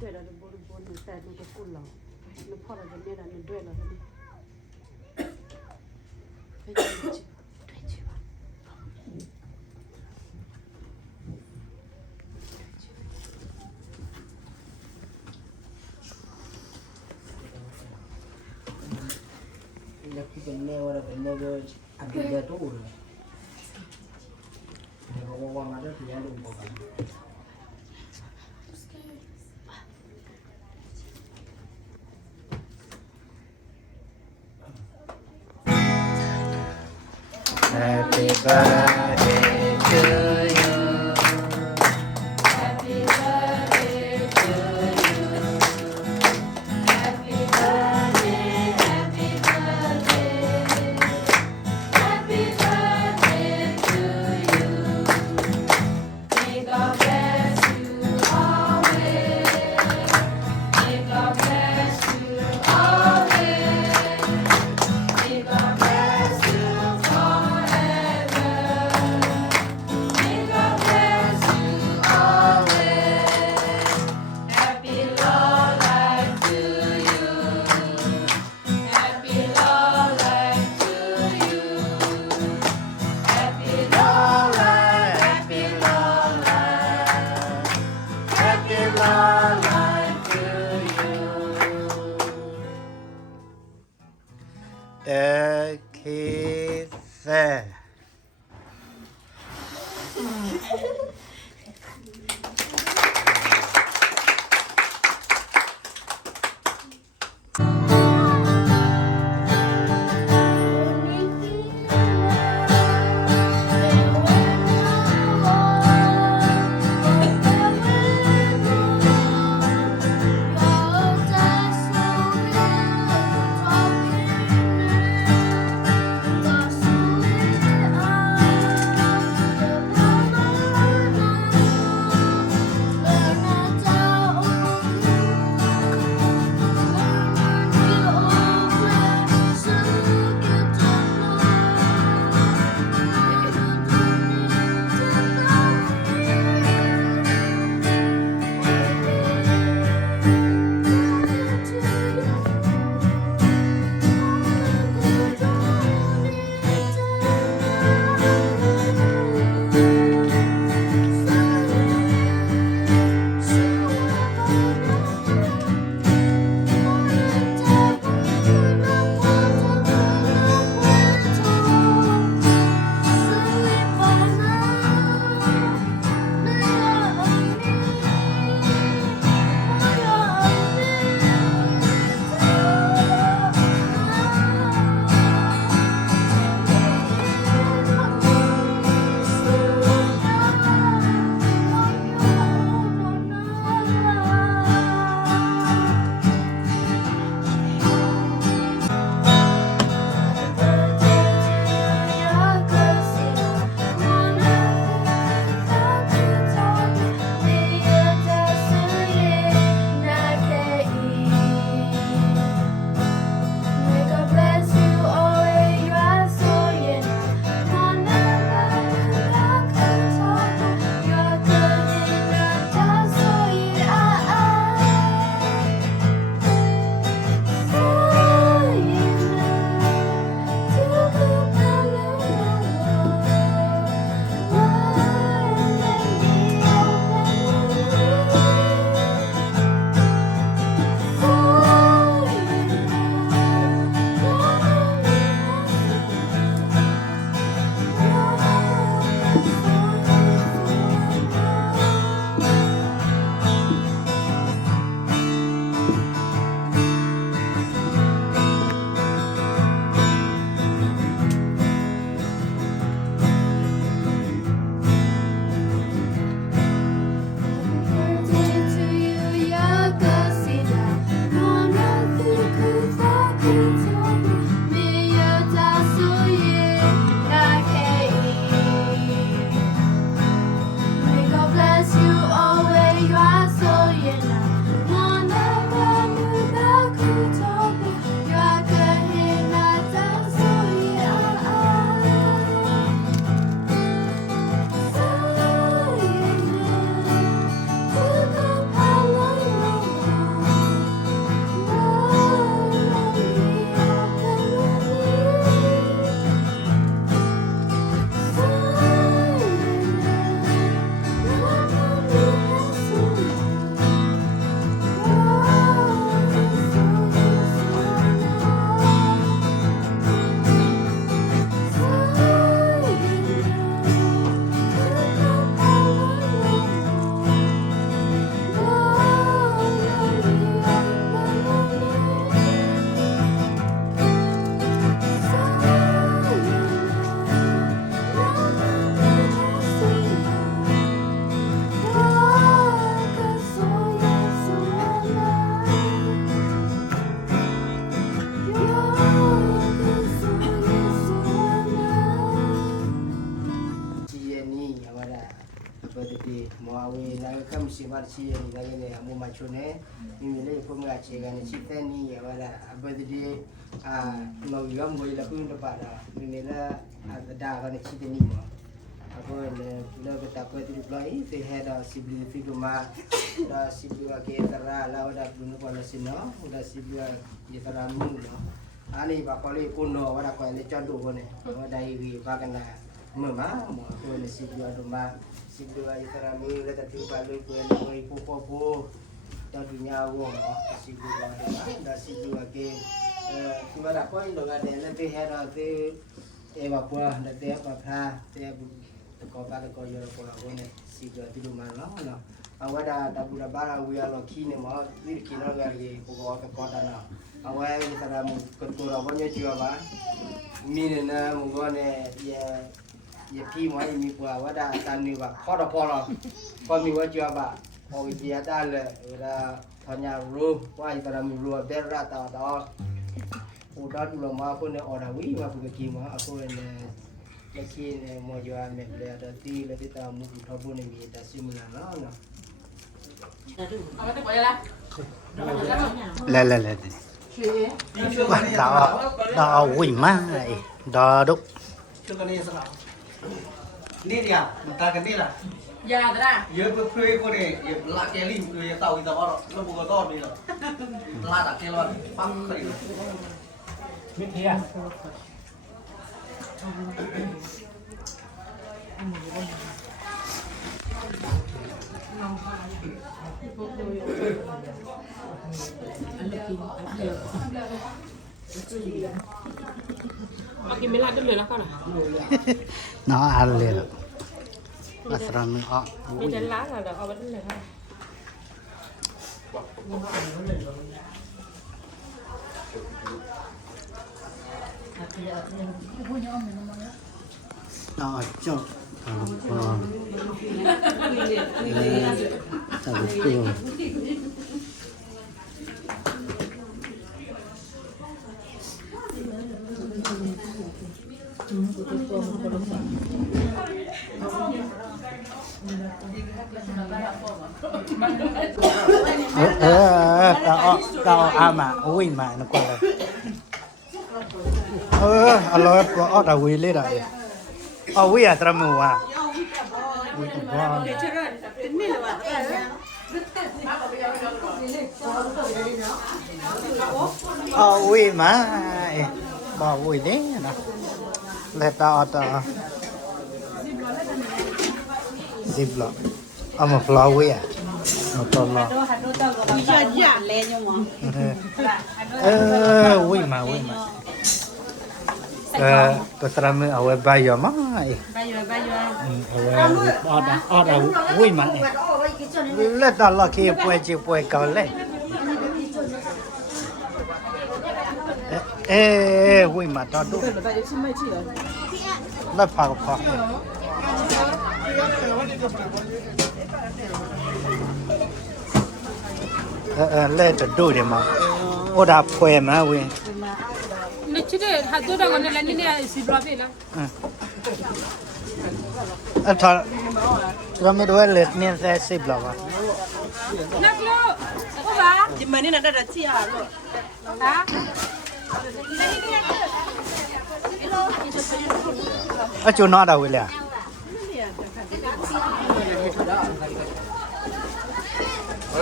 对了，这不是那带路的不老，那跑到这面上那对了，那对去吧。La pinne ora pinne go agenda tu. Ne ko wa ma da ya lu ko ka. Happy birthday to you. Happy birthday to you. Happy birthday, happy birthday. Happy birthday to you. May God bless you always. May God bless you always. May God bless you forever. May God bless you always. Happy long life to you. Happy long life to you. Happy long life, happy long life. Happy long life to you. Okay, fair. Marchi and Gagane, Mumachone, Mimile Pumachi, and Chitani, Abadi, no young way la Punda Pada, Mimila at the Dag and Chitanima. Upon the Tapati deploy, they had a sibling figuma, the Sibua Gatara, Lauda Punapolasino, the Sibua Yataramuno, Ali Bapoli Puno, what I call the Chadone, what I we Bagana, Mama, when the Sibua Duma, Sibua Yatarami, let the Tupalu, when we Popo, Tadunya Wong, the Sibua game. What I point of that, they had a Evapua, the day of a pa, they the Copa, the Coyo for a one, Sibua Tidumano. Awada Tabura, we are keen about Virkin for the Cotana. Away with a Kotura, one year, meaning Mugone, ye team, why me for Awada, Taniva, Potapolo, for me what you are, or with the Adala, with a Tanya Roof, why is a Muru, Berrata, or Udatu Mapone or a wee of the Kima, upon the keen and Mojoa, the tea, let it move to Tabuni, the similar. Lê đó quỷ má đó đúcนี่เนี่ยมันตากันนี่แหละยาแต่ละเยอะเพื่อคนเนี่ยเยอะละแกลิ่มคือเต่าอีตาบอดแล้วบุกต้อนนี่หรอลาตักแกลอนปังใส่มิเทียกินไม่ลาดได้เลยแล้วก็หรอ nó ăn liền mà sao mình họ มีแต่ล้างอ่ะเดี๋ยวเอาไปได้เลยค่ะ nó cho tao cười tao mà ui mà nó qua đây alo có ở ui lên rồi ui à tao mua à ui quá ui mà bỏ ui đấy nè let tao zip lo ama flower à nó to lo ui mà cái sao mà ở bây giờ mà ở ui mà let tao lo kia quay cầu lên ui mà tao đúng nó phá lên từ đuôi đi mà ô đã phê mà ui nè chứ đấy hạt tôi đang còn lại nè xịt vào vậy anh thàเราไม่รู้ว่าเล็ดเนี่ยแค่10หรอวะ นักลูกก็บ้า จิมันนี่น่ะได้เสียลูก ฮะ ở chỗ nó đâu vậy à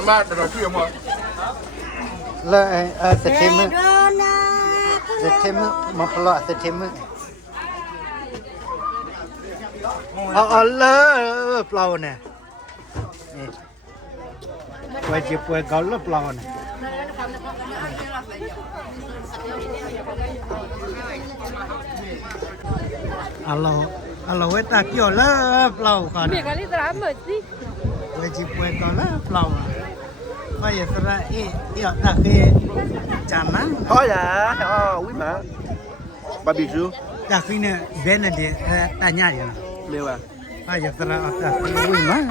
mà để nói chuyện mà là sẽ thêm mà phải sẽ thêm lỡ plau nè quay chụp quay có lỡ plau nè alo ấy ta kêu lỡ plau còn việc cái gì mở đi quay chụp quay có lỡ plau bây giờ ra ở ta cái chán á thôi à quý mà barbecue ta khi nè bên này để ta nhà vậy liều à bây giờ ra ở ta cái quý má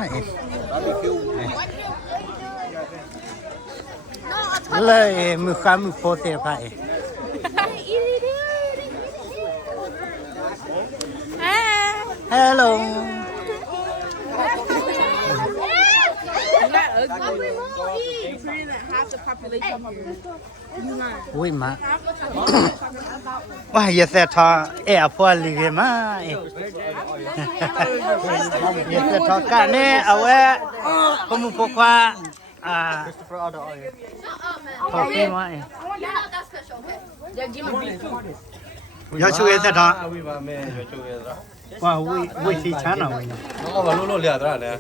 เลยมือข้ามือโฟเตอร์ไปฮัลโหล half the population here. Ui mà. Wow, giờ sẽ thọ ẻ phua lì cái mà. Giờ sẽ thọ cả nè, ở đây không một phô qua thọ cái mà. Giờ chú ấy sẽ thọ. Wow, ui thì chán rồi. Nó vào lúc liệt ra nè.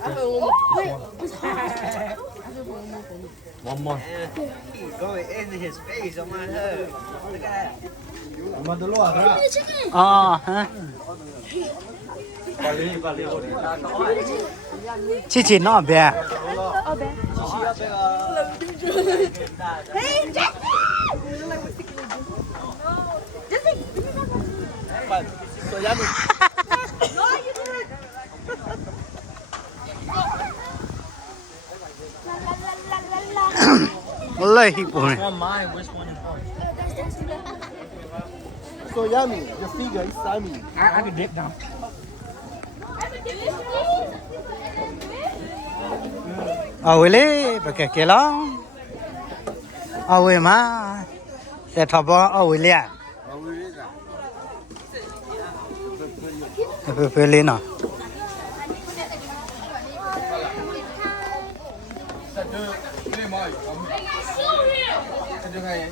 One more. Going in his face on my head. Look at that. Mà tôi lo ra. Hả? Vale. Chị nó bé. Hey, Jack! Lấy hip hop. So yummy. Your finger is slimy. I can dip now. Awele, pakai kelang. Awe ma, saya thapa awele à. Pilih na. Satu, 2 mai. Satu hai.